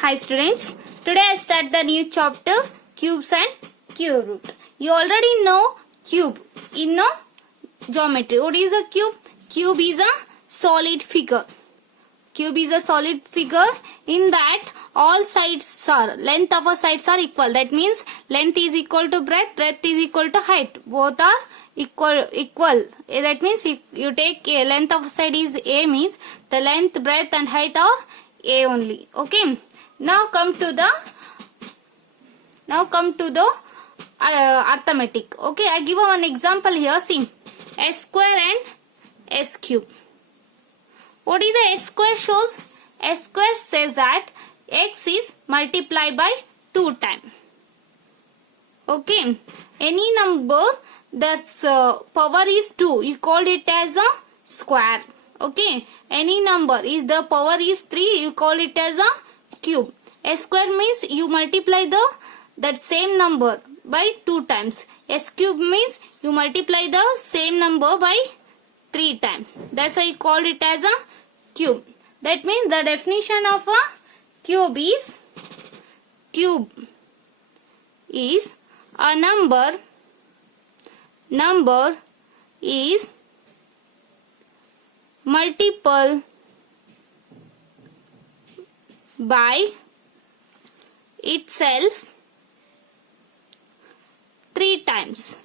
Hi students, today I start the new chapter cubes and cube root. You already know cube in geometry. What is a cube? Cube is a solid figure. Cube is a solid figure in that all sides are, length of a sides are equal. That means length is equal to breadth, breadth is equal to height. Both are equal. That means if you take a length of a side is A, means the length, breadth and height are A only. Okay. Now come to the arithmetic. Okay, I give one example here. See, s square and s cube. What is the s square shows? S square says that x is multiplied by 2 times. Okay, any number that's power is 2, you call it as a square. Okay, any number is the power is 3, you call it as a cube. S square means you multiply that same number by 2 times. S cube means you multiply the same number by 3 times. That's why you call it as a cube. That means the definition of a cube is a number is multiple by itself 3 times.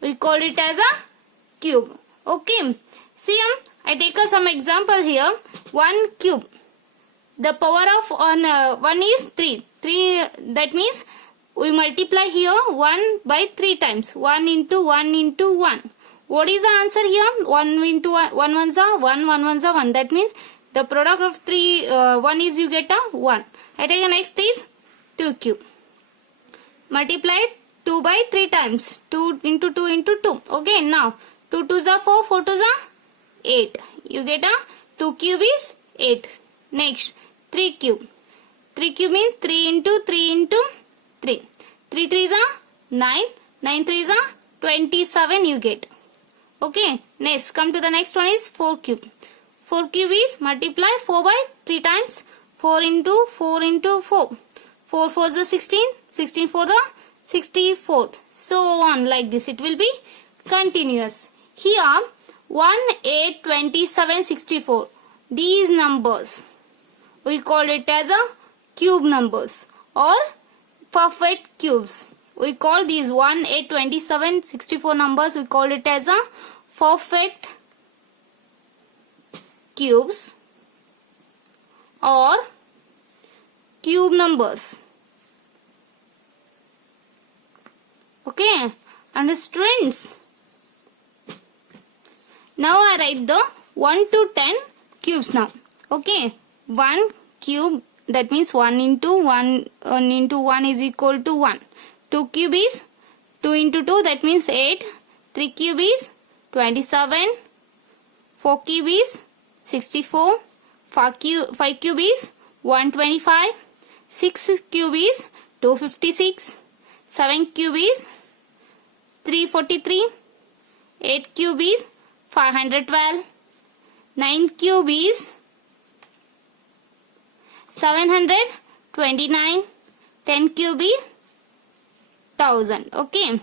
We call it as a cube. Okay. See, I take some example here. 1 cube. The power of 1 is 3. 3, that means we multiply here 1 by 3 times. 1 into 1 into 1. What is the answer here? 1 into 1 ones are 1, 1 ones are 1. That means the product of 1 is you get a 1. I take the next is 2 cube. Multiplied 2 by 3 times. 2 into 2 into 2. Okay, now 2 2s are 4, 4 2s are 8. You get a 2 cube is 8. Next 3 cube. 3 cube means 3 into 3 into 3. 3 3s are 9. 9 3s are 27 you get. Okay, next come to the next one is 4 cube. 4 cube is multiply 4 by 3 times. 4 into 4 into 4. 4 4 is the 16. 16 4 the 64. So on like this it will be continuous. Here 1, 8, 27, 64. These numbers we call it as a cube numbers or perfect cubes. We call these 1, 8, 27, 64 numbers, we call it as a perfect cubes or cube numbers. Okay, and students, now I write the 1 to 10 cubes now. Okay, 1 cube, that means 1 into 1 is equal to 1. 2 cube is 2 into 2, that means 8. 3 cube is 27. 4 cube is 64. 5 cube is 125. 6 cube is 256. 7 cube is 343. 8 cube is 512. 9 cube is 729. 10 cube is 1000. Okay,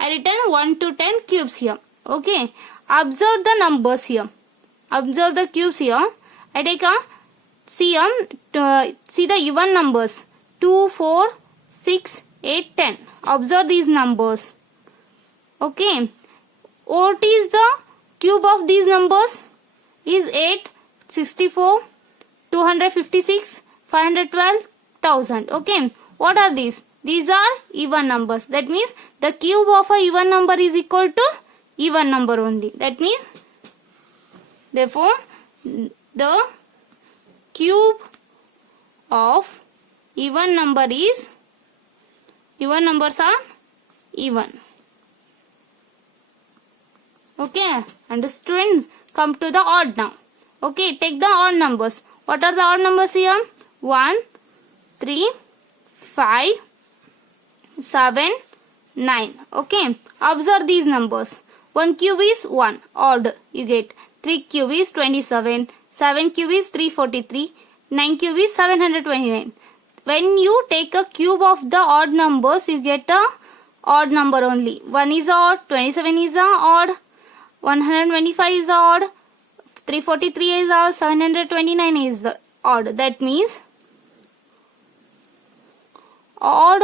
I written 1 to 10 cubes here. Okay, observe the numbers here. Observe the cubes here. I take a see the even numbers 2, 4, 6, 8, 10. Observe these numbers. Okay, what is the cube of these numbers? Is 8, 64, 256, 512, 1000. Okay, what are these? These are even numbers. That means the cube of a even number is equal to even number only. That means, therefore, the cube of even number is, even numbers are even. Okay, and the students come to the odd now. Okay, take the odd numbers. What are the odd numbers here? 1, 3, 5, 7, 9. Okay, observe these numbers. 1 cube is 1, odd you get. 3 cube is 27, 7 cube is 343. 9 cube is 729. When you take a cube of the odd numbers, you get a odd number only. 1 is odd, 27 is odd, 125 is odd, 343 is odd, 729 is odd. That means odd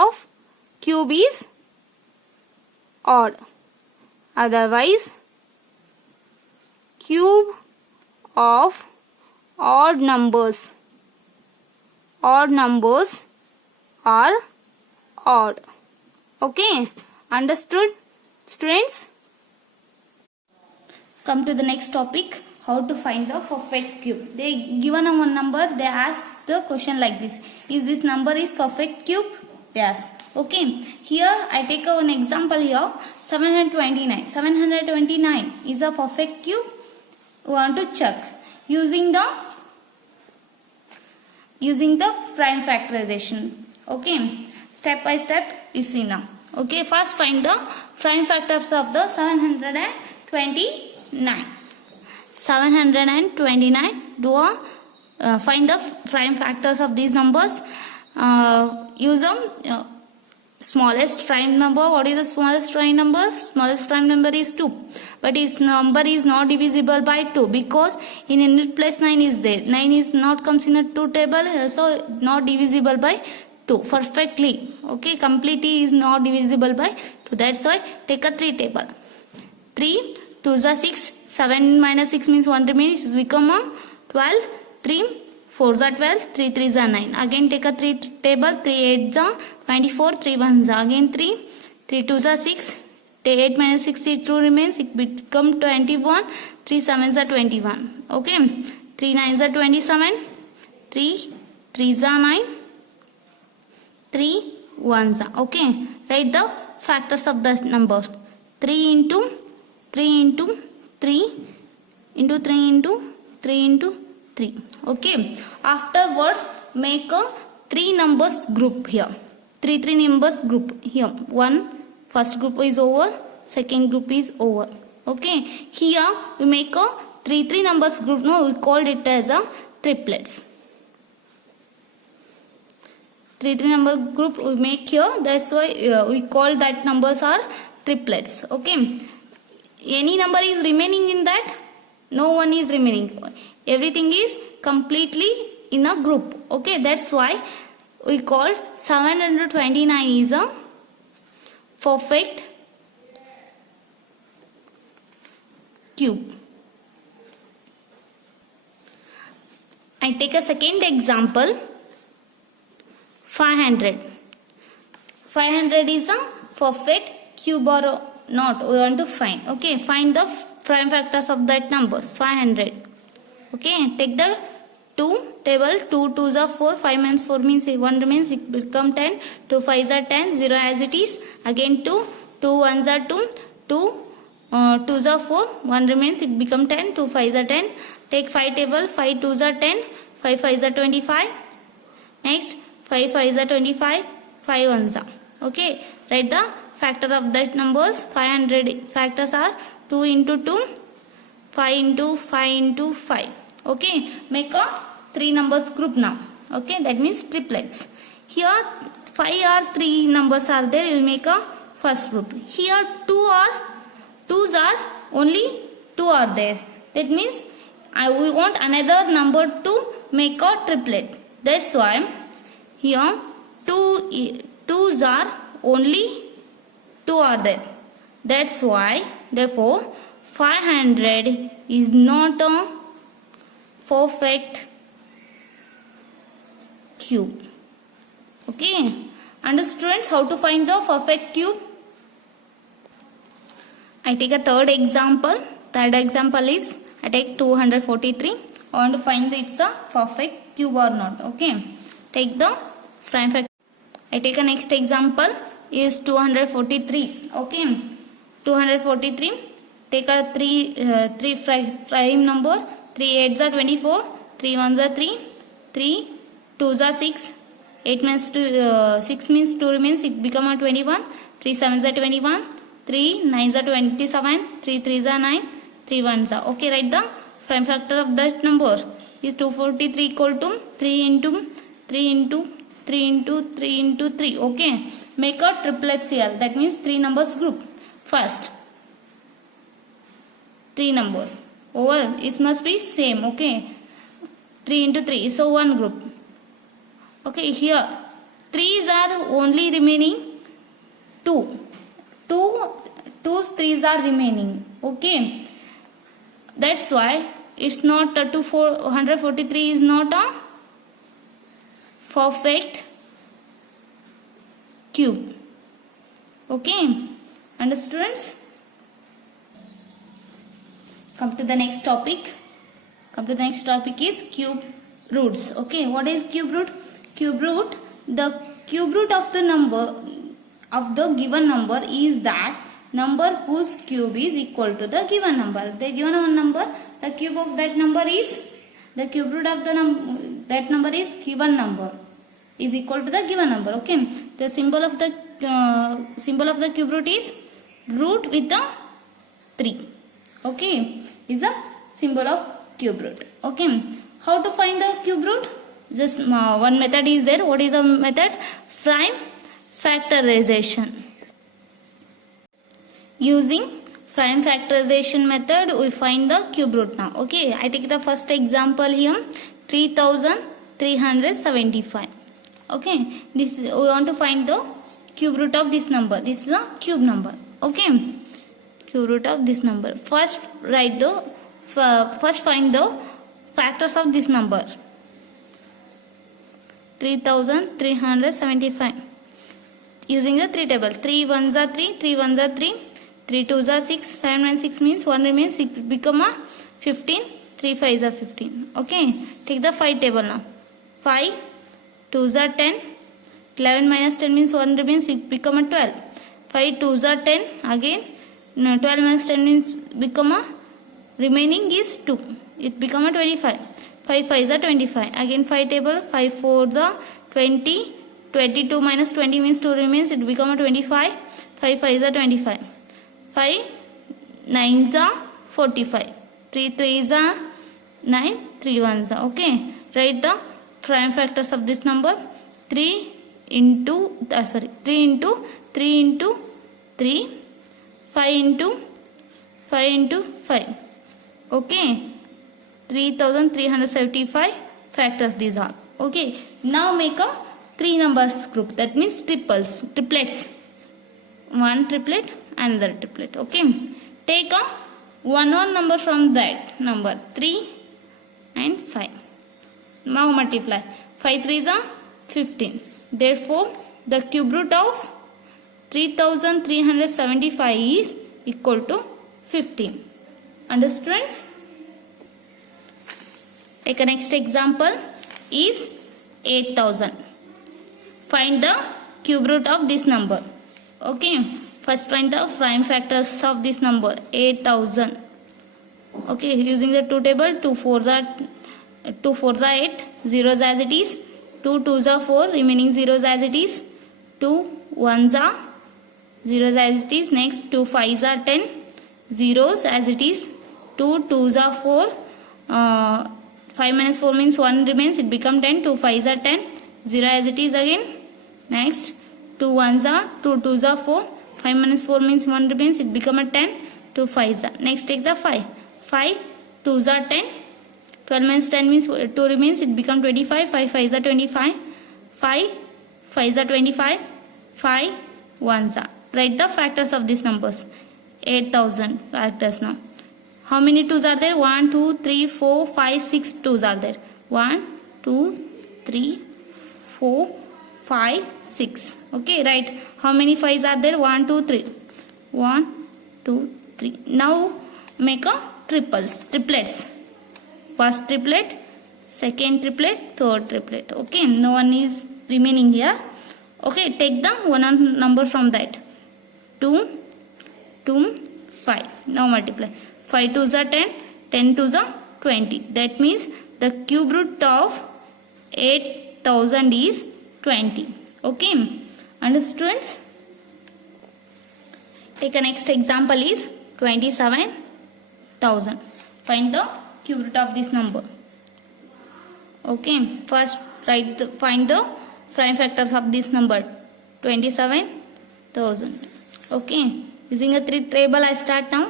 of cube is odd. Otherwise, cube of odd numbers are odd. Okay, understood, students? Come to the next topic, how to find the perfect cube. They given a one number, they ask the question like this: is this number is perfect cube? Yes. Okay, here I take one example here, 729. 729 is a perfect cube. We want to check using the prime factorization. Okay, step by step we see now. Okay, first find the prime factors of the 729. 729, do a find the prime factors of these numbers. Use a smallest prime number. What is the smallest prime number? Smallest prime number is 2. But its number is not divisible by 2 because in unit place 9 is there. 9 is not comes in a 2 table, so not divisible by 2 perfectly. Okay, completely is not divisible by 2. That's why take a 3 table. 3 2s are 6. 7 minus 6 means 1 remains. Become a 12. 3 4s are 12. 3 3s are 9. Again take a 3 table. 3 8s are 24. 3 1s are again 3. 3 2s are 6. 8 minus 6 is 2 remains. It become 21. 3 7s are 21. Okay. 3 9s are 27. 3 3s are 9. 3 1s are. Okay. Write the factors of the number. 3 into 3 into 3 into 3 into 3 into 3. Okay. Afterwards, make a 3 numbers group here. 3 numbers group here. 1 first group is over. Second group is over. Okay. Here we make a 3 numbers group. No, we called it as a triplets. 3 number group we make here. That's why we call that numbers are triplets. Okay. Any number is remaining in that? No one is remaining. Everything is completely in a group. Okay, that's why we call 729 is a perfect cube. I take a second example. 500. 500 is a perfect cube or not, we want to find. Okay, find the prime factors of that numbers. 500. Okay, take the 2 table. 2 2s are 4. 5 minus 4 means 1 remains. It become 10. 2 5s are 10. 0 as it is. Again 2. 2 1s are 2. 2 2s are 4. 1 remains. It become 10. 2 5s are 10. Take 5 table. 5 2s are 10. 5 5s are 25. Next 5 5s are 25. 5 1s are. Okay, write the factor of that numbers. 500 factors are 2 into 2, 5 into 5 into 5. Okay, make a 3 numbers group now. Okay, that means triplets. Here 5 or 3 numbers are there. You make a first group. Here 2s are only 2 are there. That means we want another number to make a triplet. That's why here 2s are only 2 are there. That's why, therefore, 500 is not a perfect cube. Okay. Understood, students, how to find the perfect cube? I take a third example. Third example is, I take 243. I want to find it's a perfect cube or not. Okay. Take the prime factor. I take a next example is 243. Okay. 243. Take a 3 prime number. 3 8s are 24. 3 1s are 3. 3 2s are 6. 8 means 2, 6 means 2 remains. It become a 21. 3 7s are 21. 3 9s are 27. 3 3s are 9. 3 ones are. Okay, write the prime factor of that number is 243 equal to 3 into 3 into 3 into 3 into 3. Okay, make a triplets here. That means 3 numbers group. First 3 numbers over, it must be same. Okay, 3 into 3, so one group. Okay, here 3's are only remaining 2. 2's 3's are remaining. Okay, that's why it's not a 143 is not a perfect cube. Okay, understood students? Come to the next topic. Is cube roots. Okay, what is cube root? Cube root, the cube root of the number of the given number is that number whose cube is equal to the given number. The given number, the cube of that number is, the cube root of the that number is given number is equal to the given number. Okay, the symbol of the cube root is root with the 3. Okay, is a symbol of cube root. Okay, how to find the cube root? Just one method is there. What is the method? Prime factorization. Using prime factorization method, we find the cube root now. Okay, I take the first example here, 3375. Okay, this we want to find the cube root of this number. This is the cube number. Okay, cube root of this number. First find the factors of this number. 3375. Using the 3 table. 3 ones are 3, 3 ones are 3, 3 twos are 6, 7 and 6 means 1 remains, it become a 15, 3 5s are 15. Okay, take the 5 table now. 5 twos are 10, 11 minus 10 means 1 remains, it become a 12. 5 twos are 10, again 12 minus 10 means become a remaining is 2, it become a 25. 5 5s are 25, again 5 table, 5 4s are 20, 22 minus 20 means 2 remains, it become a 25. 5 5s are 25, 5 9s are 45, 3 3s are 9, 3 1s are. Okay, write the prime factors of this number. 3 into 3 into 3 into 3, 5 into 5 into 5. Okay, 3375 factors these are. Okay, now make a 3 numbers group, that means triplets. One triplet, another triplet. Okay, take a one number from that number, 3 and 5. Now multiply. 5 3s are 15. Therefore, the cube root of 3375 is equal to 15. Understood, students? Take a next example is 8000. Find the cube root of this number. Okay, first find the prime factors of this number, 8000. Okay, using the 2 table, 2 4s are 8, zeros as it is, 2 2s are 4, remaining zeros as it is, 2 1s are zeros as it is, next 2 5s are 10, zeros as it is, 2 2s are 4, 5 minus 4 means 1 remains, it become 10, 2 5s are 10, 0 as it is again, next 2 1s are 2 2s are 4, 5 minus 4 means 1 remains, it become a 10, 2 5s are. Next take the 5 2s are 10, 12 minus 10 means 2 remains, it become 25, 5 5s are 25, 5 5s are 25, 5 1s are. Write the factors of these numbers. 8000 factors now. How many 2s are there? 1 2 3 4 5 6 2s are there. 1 2 3 4 5 6. Okay, right. How many 5s are there? 1 2 3. 1 2 3. Now make a triplets. First triplet, second triplet, third triplet. Okay, no one is remaining here. Okay, take the one number from that. 2 2 5. Now multiply. 5 2s are 10, 10 2s are 20. That means the cube root of 8000 is 20. Okay, understood, students? Take a next example is 27 27,000. Find the cube root of this number. Okay, first find the prime factors of this number, 27,000. Okay, using a 3 table I start now.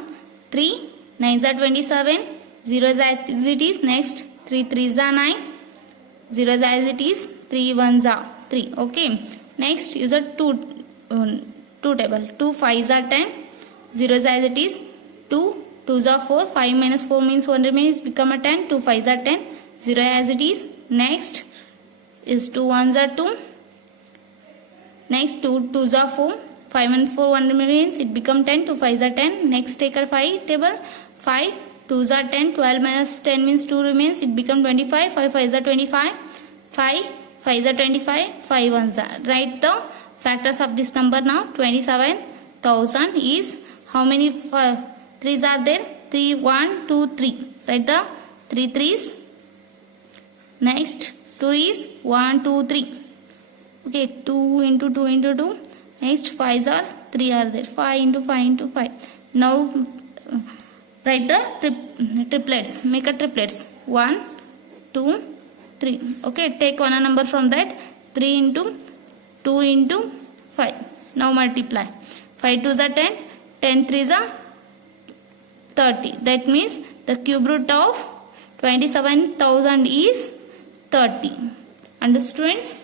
3 9s are 27, 0 is as it is. Next 3 3s are 9, 0 is as it is. 3 1s are 3. Okay, next use a 2 table. 2 5s are 10, 0 is as it is. 2 2s are 4, 5 minus 4 means 1 remains, become a 10. 2 5s are 10, 0 as it is. Next is 2 1s are 2. Next 2 2s are 4, 5 minus 4 1 remains, it become 10. 2 5s are 10. Next take a 5 table. 5 2s are 10, 12 minus 10 means 2 remains, it become 25. 5 5s are 25, 5 5s are 25, 5 1s are. Write the factors of this number now. 27,000 is how many 3s are there? 3 1 2 3. Write the 3 3s. Next 2 is 1 2 3. Okay, 2 into 2 into 2. Next 5s are 3 are there. 5 into 5 into 5. Now write the triplets. Make a triplets. 1 2 3. Okay, take one number from that. 3 into 2 into 5. Now multiply. 5 2s are 10. 10 3s are 30. That means the cube root of 27,000 is 30. Understood, students?